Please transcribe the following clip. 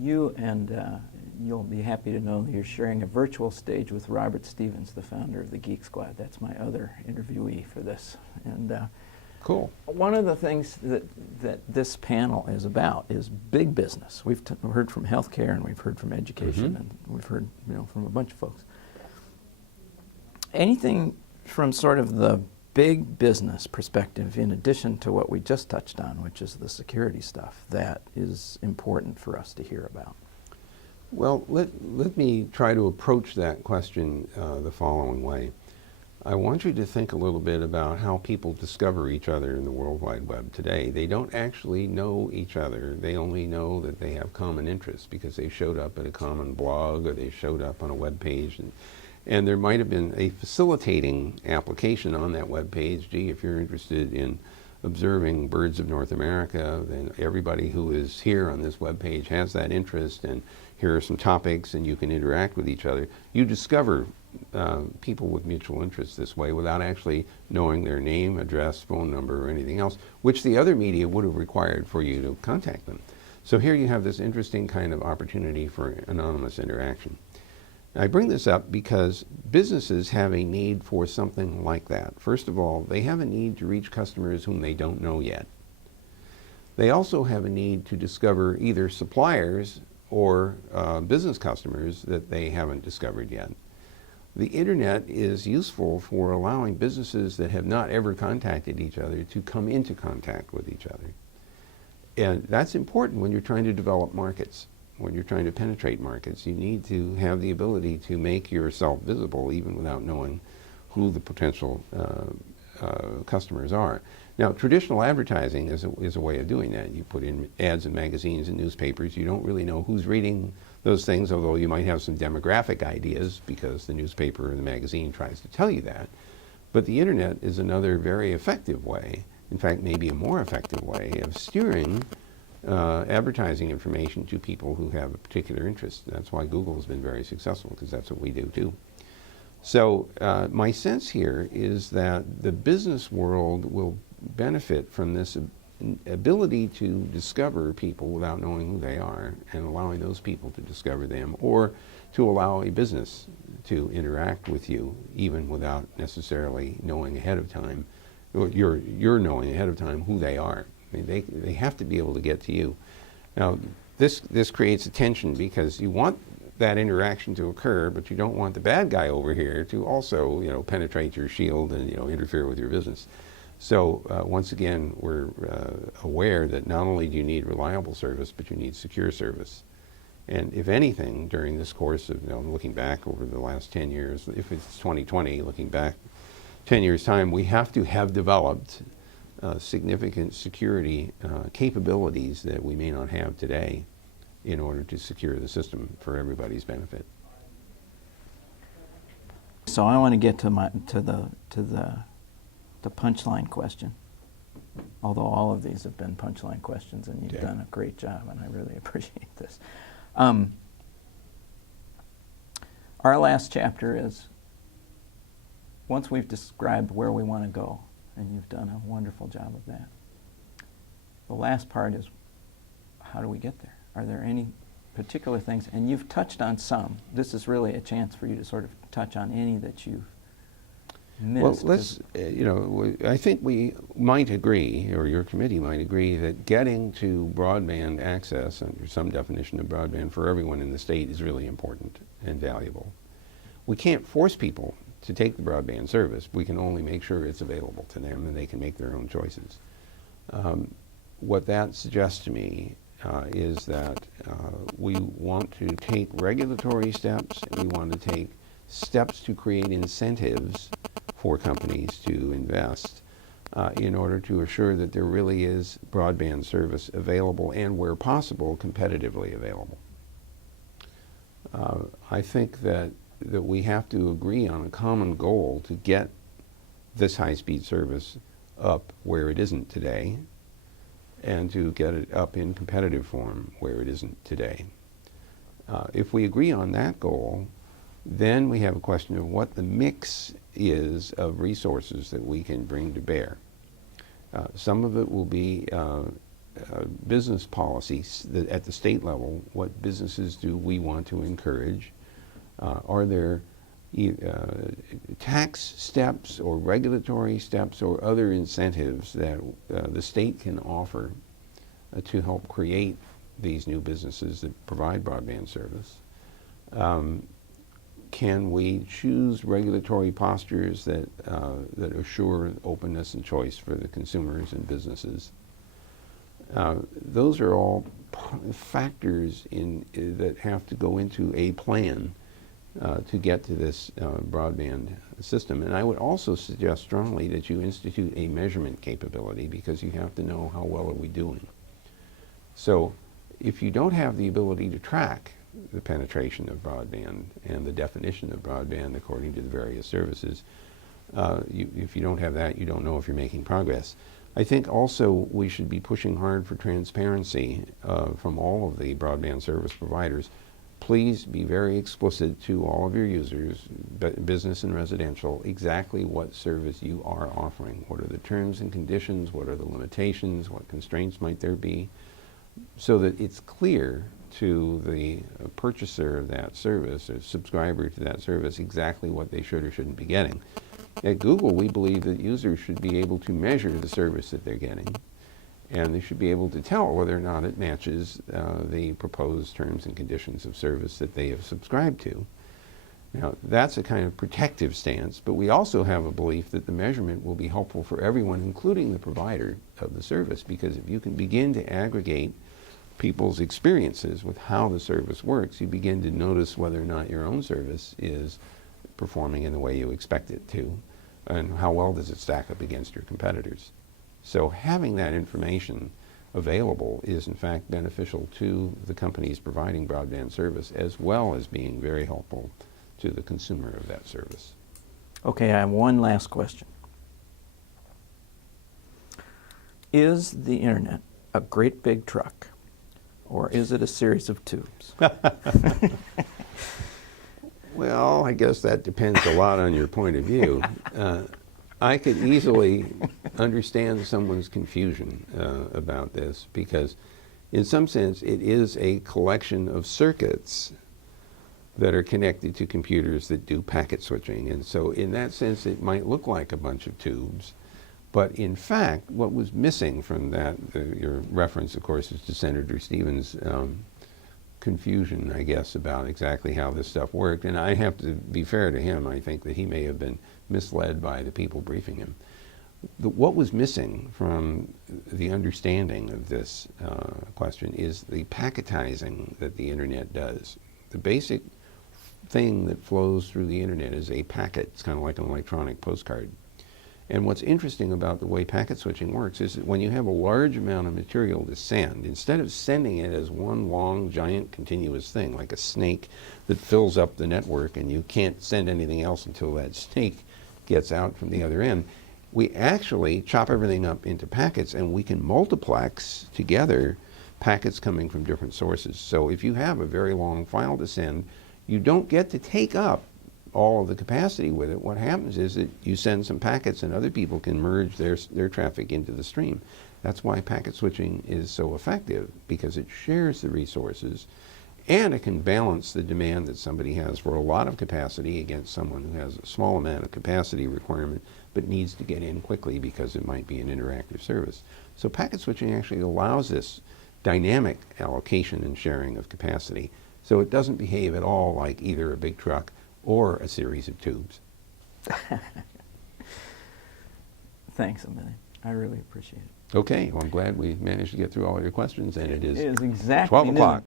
you and you'll be happy to know that you're sharing a virtual stage with Robert Stevens, the founder of the Geek Squad. That's my other interviewee for this. And cool. One of the things that this panel is about is big business. We've heard from healthcare, and we've heard from education, and we've heard from a bunch of folks. Anything from sort of the big business perspective, in addition to what we just touched on, which is the security stuff, that is important for us to hear about? Well, let me try to approach that question the following way. I want you to think a little bit about how people discover each other in the World Wide Web today. They don't actually know each other. They only know that they have common interests because they showed up at a common blog or they showed up on a web page. And there might have been a facilitating application on that web page. Gee, if you're interested in observing birds of North America, then everybody who is here on this web page has that interest, and here are some topics, and you can interact with each other. You discover people with mutual interests this way without actually knowing their name, address, phone number, or anything else, which the other media would have required for you to contact them. So here you have this interesting kind of opportunity for anonymous interaction. I bring this up because businesses have a need for something like that. First of all, they have a need to reach customers whom they don't know yet. They also have a need to discover either suppliers or business customers that they haven't discovered yet. The internet is useful for allowing businesses that have not ever contacted each other to come into contact with each other. And that's important when you're trying to develop markets. When you're trying to penetrate markets, you need to have the ability to make yourself visible even without knowing who the potential customers are. Now, traditional advertising is a way of doing that. You put in ads in magazines and newspapers. You don't really know who's reading those things, although you might have some demographic ideas because the newspaper or the magazine tries to tell you that. But the internet is another very effective way, in fact, maybe a more effective way of steering advertising information to people who have a particular interest. That's why Google has been very successful, because that's what we do too. So my sense here is that the business world will benefit from this ability to discover people without knowing who they are, and allowing those people to discover them, or to allow a business to interact with you even without necessarily knowing ahead of time, or you're knowing ahead of time who they are. I mean, they have to be able to get to you. Now, this creates a tension because you want that interaction to occur, but you don't want the bad guy over here to also, penetrate your shield and, interfere with your business. So once again, we're aware that not only do you need reliable service, but you need secure service. And if anything, during this course of looking back over the last 10 years, if it's 2020, looking back 10 years' time, we have to have developed significant security capabilities that we may not have today in order to secure the system for everybody's benefit. So I want to get to the punchline question. Although all of these have been punchline questions, and you've done a great job, and I really appreciate this. Our last chapter is, once we've described where we want to go, and you've done a wonderful job of that, the last part is, how do we get there? Are there any particular things? And you've touched on some. This is really a chance for you to sort of touch on any that you've missed. Well, let's, I think we might agree, or your committee might agree, that getting to broadband access, under some definition of broadband, for everyone in the state is really important and valuable. We can't force people to take the broadband service. We can only make sure it's available to them and they can make their own choices. What that suggests to me is that we want to take regulatory steps, we want to take steps to create incentives for companies to invest in order to assure that there really is broadband service available, and where possible, competitively available. I think that we have to agree on a common goal to get this high-speed service up where it isn't today, and to get it up in competitive form where it isn't today. If we agree on that goal, then we have a question of what the mix is of resources that we can bring to bear. Some of it will be business policies at the state level. What businesses do we want to encourage? Are there tax steps or regulatory steps or other incentives that the state can offer to help create these new businesses that provide broadband service? Can we choose regulatory postures that assure openness and choice for the consumers and businesses? Those are all factors that have to go into a plan to get to this broadband system. And I would also suggest strongly that you institute a measurement capability, because you have to know how well are we doing. So if you don't have the ability to track the penetration of broadband and the definition of broadband according to the various services, if you don't have that, you don't know if you're making progress. I think also we should be pushing hard for transparency from all of the broadband service providers. Please be very explicit to all of your users, business and residential, exactly what service you are offering. What are the terms and conditions? What are the limitations? What constraints might there be? So that it's clear to the purchaser of that service or subscriber to that service exactly what they should or shouldn't be getting. At Google, we believe that users should be able to measure the service that they're getting, and they should be able to tell whether or not it matches the proposed terms and conditions of service that they have subscribed to. Now, that's a kind of protective stance, but we also have a belief that the measurement will be helpful for everyone, including the provider of the service, because if you can begin to aggregate people's experiences with how the service works, you begin to notice whether or not your own service is performing in the way you expect it to, and how well does it stack up against your competitors. So having that information available is in fact beneficial to the companies providing broadband service, as well as being very helpful to the consumer of that service. Okay, I have one last question. Is the internet a great big truck, or is it a series of tubes? Well, I guess that depends a lot on your point of view. I could easily understand someone's confusion about this, because in some sense it is a collection of circuits that are connected to computers that do packet switching. And so in that sense it might look like a bunch of tubes, but in fact what was missing from that, your reference of course is to Senator Stevens' confusion, I guess, about exactly how this stuff worked. And I have to be fair to him, I think that he may have been misled by the people briefing him. What was missing from the understanding of this question is the packetizing that the internet does. The basic thing that flows through the internet is a packet. It's kind of like an electronic postcard. And what's interesting about the way packet switching works is that when you have a large amount of material to send, instead of sending it as one long, giant, continuous thing, like a snake that fills up the network and you can't send anything else until that snake gets out from the other end, we actually chop everything up into packets, and we can multiplex together packets coming from different sources. So if you have a very long file to send, you don't get to take up all of the capacity with it. What happens is that you send some packets and other people can merge their traffic into the stream. That's why packet switching is so effective, because it shares the resources and it can balance the demand that somebody has for a lot of capacity against someone who has a small amount of capacity requirement but needs to get in quickly because it might be an interactive service. So packet switching actually allows this dynamic allocation and sharing of capacity. So it doesn't behave at all like either a big truck or a series of tubes. Thanks a minute. I really appreciate it. Okay, well I'm glad we managed to get through all your questions, and it is It is exactly 12 noon. o'clock.